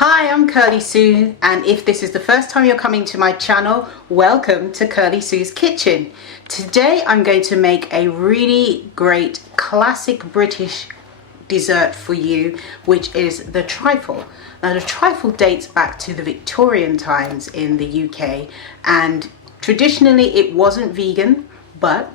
Hi, I'm Kirly-sue, and if this is the first time you're coming to my channel, welcome to Kirly-sue's Kitchen. Today I'm going to make a really great classic British dessert for you, which is the trifle. Now the trifle dates back to the Victorian times in the UK, and traditionally it wasn't vegan, but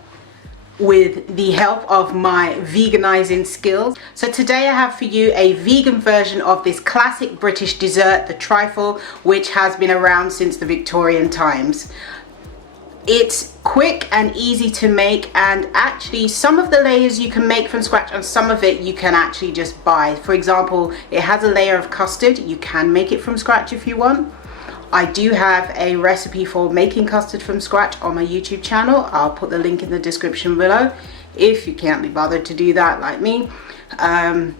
with the help of my veganizing skills. So today I have for you a vegan version of this classic British dessert, the trifle, which has been around since the Victorian times. It's quick and easy to make, and actually some of the layers you can make from scratch and some of it you can actually just buy. For example, it has a layer of custard. You can make it from scratch if you want. I do have a recipe for making custard from scratch on my YouTube channel. I'll put the link in the description below if you can't be bothered to do that like me. Then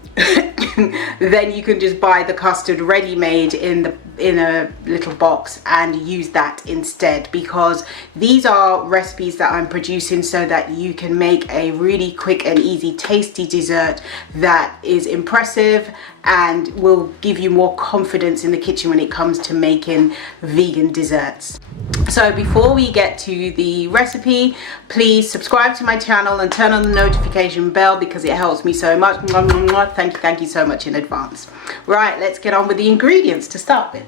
you can just buy the custard ready-made in a little box and use that instead, because these are recipes that I'm producing so that you can make a really quick and easy tasty dessert that is impressive and will give you more confidence in the kitchen when it comes to making vegan desserts. So before we get to the recipe, please subscribe to my channel and turn on the notification bell because it helps me so much. Thank you so much in advance. Right, let's get on with the ingredients to start with.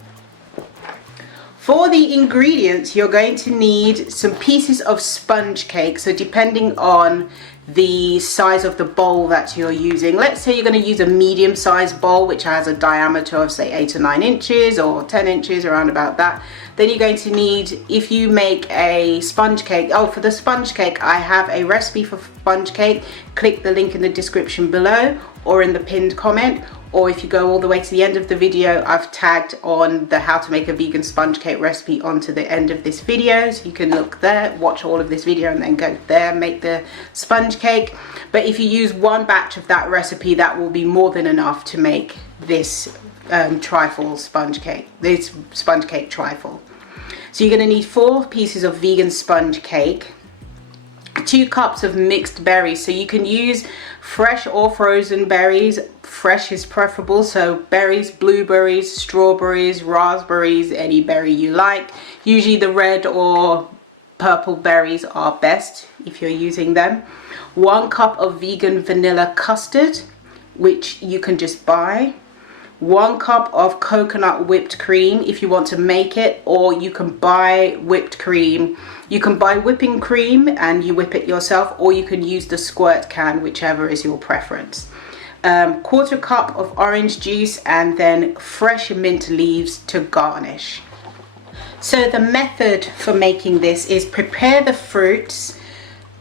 For the ingredients, you're going to need some pieces of sponge cake. So depending on the size of the bowl that you're using, let's say you're going to use a medium sized bowl which has a diameter of say 8 or 9 inches or 10 inches, around about that. Then you're going to need, if you make a sponge cake, for the sponge cake I have a recipe for sponge cake. Click the link in the description below or in the pinned comment, or if you go all the way to the end of the video, I've tagged on the how to make a vegan sponge cake recipe onto the end of this video, so you can look there, watch all of this video and then go there, make the sponge cake. But if you use one batch of that recipe, that will be more than enough to make this trifle sponge cake, this sponge cake trifle. So you're going to need 4 pieces of vegan sponge cake, 2 cups of mixed berries. So you can use fresh or frozen berries. Fresh is preferable, so berries, blueberries, strawberries, raspberries, any berry you like. Usually the red or purple berries are best if you're using them. 1 cup of vegan vanilla custard, which you can just buy. 1 cup of coconut whipped cream if you want to make it, or you can buy whipped cream. You can buy whipping cream and you whip it yourself, or you can use the squirt can, whichever is your preference. 1/4 cup of orange juice, and then fresh mint leaves to garnish. So the method for making this is prepare the fruits,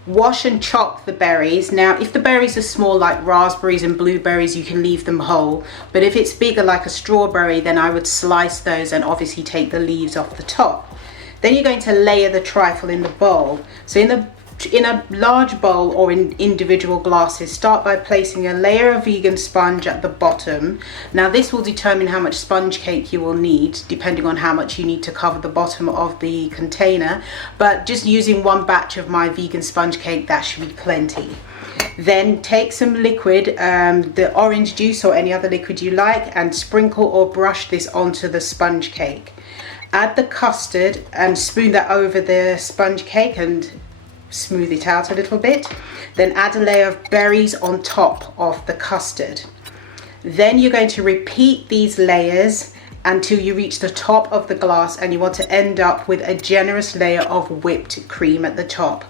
wash and chop the berries. Now if the berries are small like raspberries and blueberries, you can leave them whole, but if it's bigger like a strawberry, then I would slice those and obviously take the leaves off the top. Then you're going to layer the trifle in the bowl. So in a large bowl or in individual glasses, start by placing a layer of vegan sponge at the bottom. Now this will determine how much sponge cake you will need, depending on how much you need to cover the bottom of the container, but just using 1 batch of my vegan sponge cake, that should be plenty. Then take some liquid, the orange juice or any other liquid you like, and sprinkle or brush this onto the sponge cake. Add the custard and spoon that over the sponge cake and smooth it out a little bit. Then add a layer of berries on top of the custard. Then you're going to repeat these layers until you reach the top of the glass, and you want to end up with a generous layer of whipped cream at the top.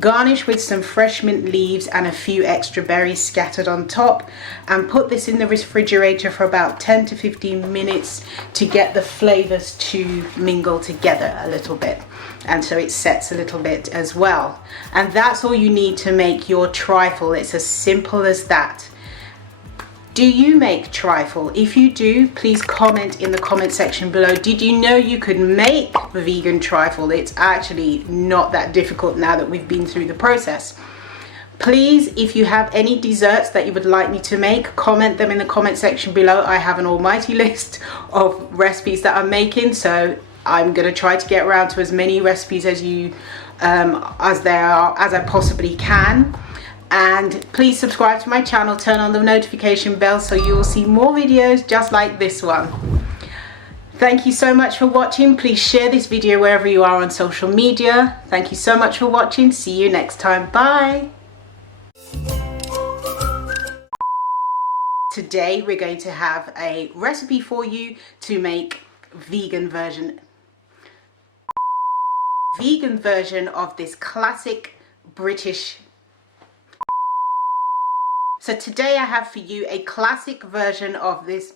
Garnish with some fresh mint leaves and a few extra berries scattered on top, and put this in the refrigerator for about 10 to 15 minutes to get the flavors to mingle together a little bit, and so it sets a little bit as well. And that's all you need to make your trifle. It's as simple as that. Do you make trifle? If you do, please comment in the comment section below. Did you know you could make vegan trifle? It's actually not that difficult now that we've been through the process. Please, if you have any desserts that you would like me to make, comment them in the comment section below. I have an almighty list of recipes that I'm making, so I'm going to try to get around to as many recipes as I possibly can. And please subscribe to my channel, turn on the notification bell so you will see more videos just like this one. Thank you so much for watching. Please share this video wherever you are on social media. Thank you so much for watching. See you next time. Bye. Today we're going to have a recipe for you to make vegan version of this classic British. So today I have for you a classic version of this